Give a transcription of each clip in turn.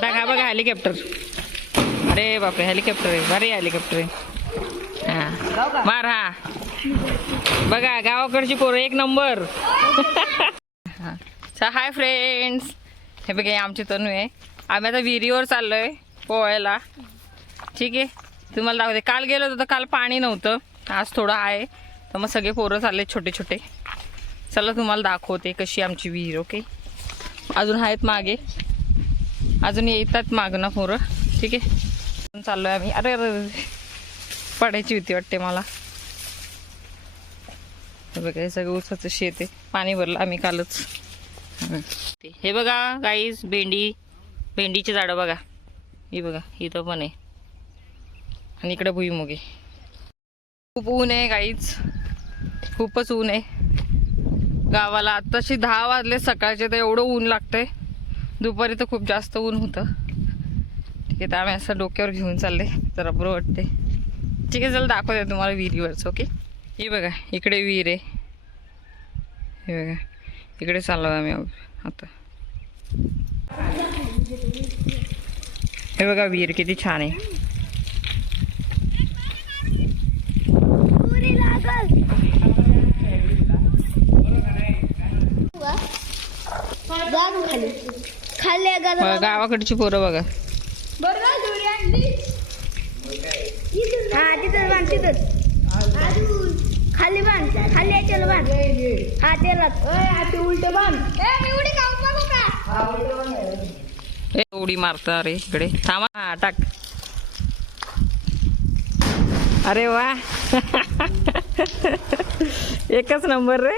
टाक बघा हेलिकॉप्टर अरे बापरे हेलिकॉप्टर आहे. भारी हेलिकॉप्टर आहे. हा. मार हा. बघा गावाकडची पोरं एक नंबर. हाय फ्रेंड्स हे बघा आमची तनू आहे. आम्ही आता विहिरीवर चाललोय पोहायला. ठीक आहे? तुम्हाला दाखवते. काल गेलो होतो तर काल पाणी नव्हतं. आज थोडं आहे. तर मग सगळे पोरं चालले छोटे छोटे चला तुम्हाला दाखवते कशी आमची विहीर ओके? अजून आहेत मागे. अजून येतात मागणं पोरं. ठीक आहे. चाललोय आम्ही. अरे अरे पडायची भीती वाटते मला. हे बघा हे सगळं ऊसाचं शेत आहे. पाणी भरलं आम्ही कालच. हे बघा गाईज भेंडी. भेंडीची झाडं बघा. ही बघा इथं पण आहे. आणि इकडं भुईमुग. आहे खूप ऊन आहे गाईच खूपच ऊन आहे. गावाला आत्ताशी दहा वाजले सकाळचे तर एवढं ऊन लागतंय. दुपारी तर खूप जास्त ऊन होतं. ठीक आहे तर आम्ही असं डोक्यावर घेऊन चालले. जरा बरं वाटते ठीक आहे चल दाखवते तुम्हाला विहिरीवरचं ओके? हे बघा इकडे विहीर आहे. हे बघा इकडे चाललो आम्ही आता. हे बघा विहीर किती छान आहे. खाली. खाली आहे का बघा, गावाकडची पोरं बघा. हा तिथं बांध तिथं खाली बांध खाली बांध. हा त्याला ते उलटे बांध. ए मी उडी मारता रे इकडे. थांबा. हा टाक. अरे वा. एकच नंबर रे.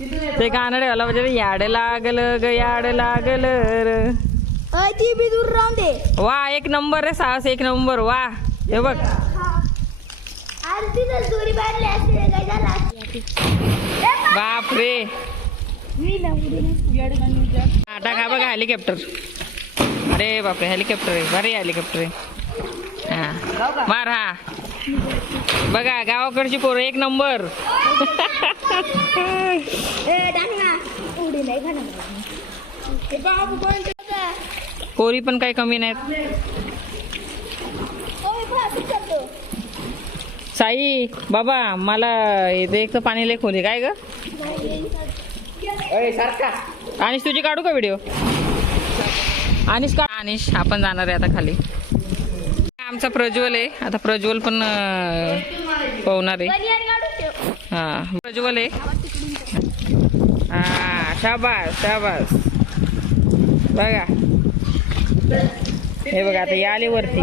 ते गाणं मला म्हणजे याड लागल ग याड लागल दूर राहून दे. वा एक नंबर रे साहस एक नंबर वा. हे बघ. आणि तिथं दोरी बांधली असते काय झालं असतं? बाप! रे मी ना उडी नाही. हा टाक हा बघा हेलिकॉप्टर. अरे बापरे हेलिकॉप्टर आहे. भारी हेलिकॉप्टर आहे. हा. मार हा. बघा गावाकडची पोरं एक नंबर. ए डांगा उडी नाही खाणार ए बाबू कोण तुझा पोरी पण काही कमी नाहीत. साई बाबा मला एक तर पाणी लय खोली. काय ग? अनिश तुझी काढू का व्हिडिओ? अनिश का? अनिश आपण जाणार आहे आता खाली. आमचा प्रज्वल आहे. आता प्रज्वल पण अं, पोहणार आहे. हा. प्रज्वल आहे हा शाबास शाबास. बघा. हे बघा आता या आले वरती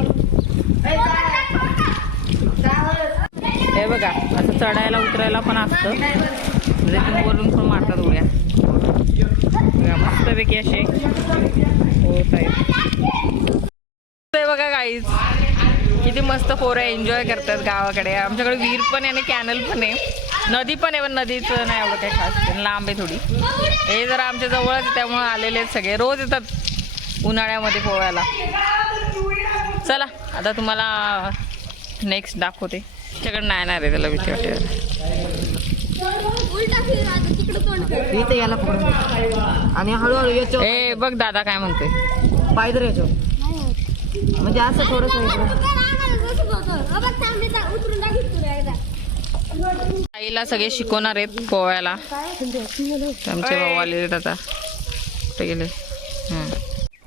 हे बघा असं चढायला उतरायला पण असतं. म्हणजे तुम्ही वरून पण मारतात उड्या. बघा मस्तपैकी असे. होत आहेत बघा गाईज किती मस्त पोरं एन्जॉय करतात गावाकडे. आमच्याकडे विहीर पण आहे आणि कॅनल पण आहे. नदी पण आहे पण नदीचं नाही एवढं काही खास. लांब आहे थोडी. हे जरा आमच्या जवळच आहे, त्यामुळे आलेले आहेत सगळे. रोज येतात उन्हाळ्यामध्ये पोहायला. चला आता तुम्हाला नेक्स्ट दाखवते. त्याच्याकडे नाही येणार आहे त्याला इथे याला. आणि हळूहळू ए बघ दादा काय म्हणतोय. पाय धर याच्या म्हणजे असं थोडस आईला सगळे शिकवणार आहेत पोहायला आमचे भाऊ आलेले आता. कुठे गेले? हं.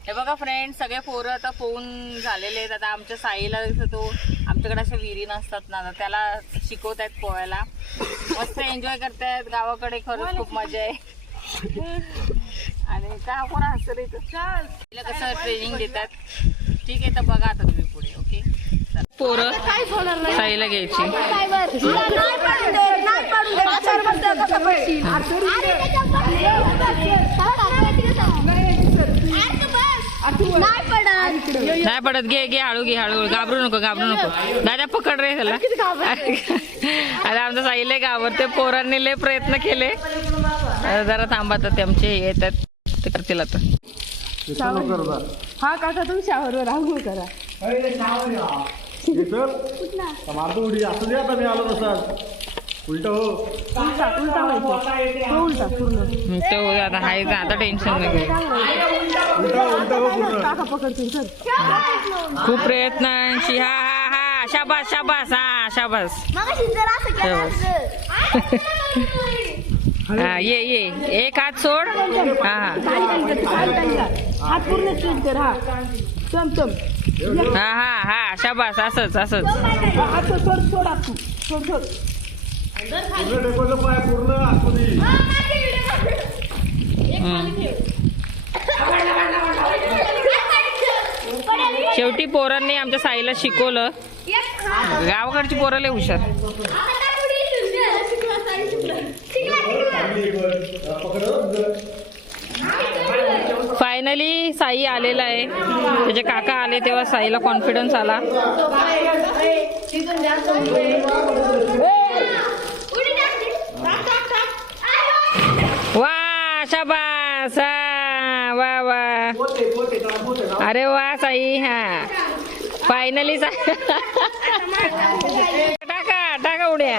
हे बघा फ्रेंड सगळे पोरं आता पोहून झालेले आहेत. आता आमच्या साईला जसं तो आमच्याकडे अशा विहिरी नसतात ना तर त्याला शिकवत आहेत पोहायला. मस्त एन्जॉय करतायत गावाकडे खरंच खूप मजा आहे. आणि का कोण हसत? तिला कसं ट्रेनिंग देतात. ठीक आहे तर बघा आता तुम्ही पुढे ओके पोरं साईला घ्यायची. नाही अरे पडत. नाही पडत. घे घे हळू घे हळू घाबरू नको घाबरू नको. दादा पकड रे त्याला आता आमचं साईले घाबरते. पोरांनी लय प्रयत्न केले. जरा थांबा तर ते आमचे हे येतात. ते करतील आता. हा काका तुम्ही शावरवर आंघोळ करा. मारतो उडी असू दे आता मी आलो तसा उलटा उलटा व्हायचं तो उलटा पूर्ण। तो आता हाय आता टेन्शन नाही घेऊ. काका पकडतील सर। खूप प्रयत्नांशी हा हा हा शाबास शाबास हा शाबास. मगाशी जर असं केलं असतं. हा ये ये एक हात सोड. हा हा. हात पूर्ण स्ट्रेट कर हा. चम चम. हा हा हा शाबास असंच असंच. हात सोड सोड सोड सोड. सोड शेवटी पोरांनी आमच्या साईला शिकवलं. गावाकडची पोरं लय हुशार. फायनली साई आलेला आहे. त्याचे काका आले तेव्हा साईला कॉन्फिडन्स आला. वा शाबास. वा वा अरे वा साई. हा. फायनली टाका टाका उड्या.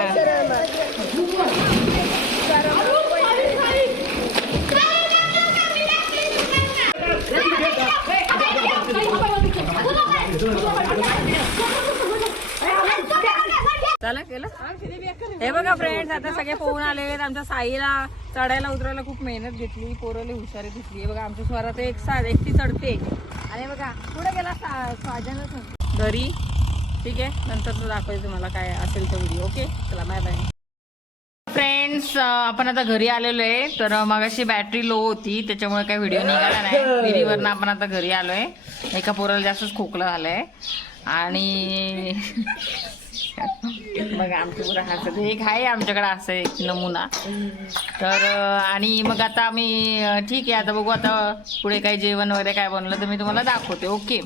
हे बघा फ्रेंड्स आता सगळे पोहून आलेले आहेत आमच्या साईला चढायला उतरायला खूप मेहनत घेतली. पोरवली हुशारी दिसली हे बघा आमच्या स्वरात एक सा एकटी चढते. आणि बघा पुढे गेला स्वाजानच घरी. ठीक आहे? नंतर दाखवायचं तुम्हाला काय असेल तर व्हिडिओ ओके चला बाय बाय फ्रेंड्स आपण आता घरी आलेलो आहे. तर मगाशी बॅटरी लो होती. त्याच्यामुळे काही व्हिडिओ निघाला नाही. विहिरीवरनं आपण आता घरी आलोय. एका पोराला जास्तच खोकलं झालंय. आणि मग आमच्याकडं पुढे हसत एक आहे आमच्याकडं असं एक नमुना. तर आणि मग आता आम्ही ठीक आहे आता बघू आता पुढे काही जेवण वगैरे काय बनलं तर मी तुम्हाला दाखवते ओके?